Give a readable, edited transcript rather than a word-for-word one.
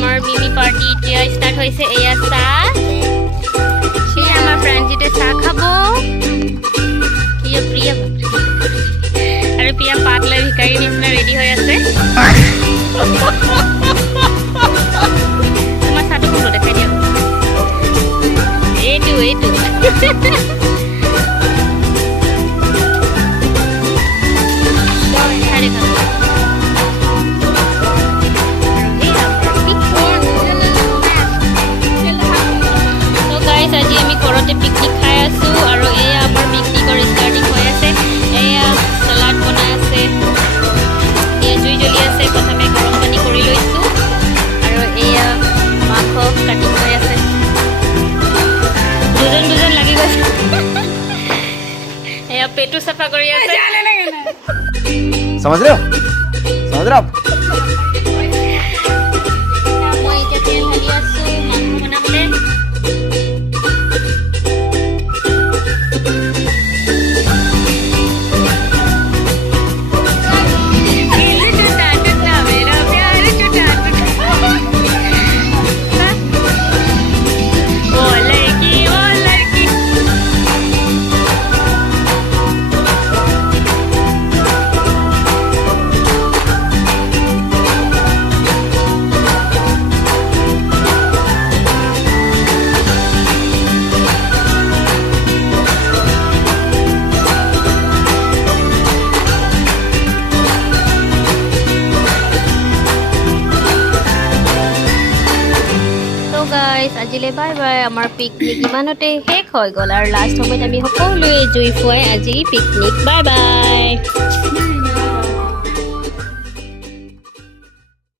আমাৰ mini party এতিয়া ষ্টাৰ্ট হৈছে। এয়া চাহ, সেয়া আমাৰ প্ৰাঞ্জিতে চাহ খাব। প্ৰিয়া আৰু প্ৰিয়া পাত লৈ ভিকাৰী নিচিনা ৰেডি হৈ আছে। তোমাৰ চাহটো কোনটো দেখাই দিয়া? এইটো আজি আমি ঘৰতে পিকনিক খাই আছো আৰু এয়া আমাৰ পিকনিকৰ ষ্টাৰ্টিং হৈ আছে। এয়া চালাড বনাই আছে, এয়া জুই জ্বলি আছে। প্ৰথমে গৰম পানী কৰি লৈছো আৰু এয়া মাংস কাটিং হৈ আছে। দুজন লাগি গৈছে। এয়া পেটু চাফা কৰি আছে। समझ रहे हो आप? মই এতিয়া তেল ঢালি আছো মাংস বনাবলৈ। আজিলে বাই বাই। আমাৰ পিকনিক ইমানতে শেষ হৈ গ'ল আৰু লাষ্ট সময়ত আমি সকলোৱে জুই ফুৱাই আজি পিকনিক বাই বাই।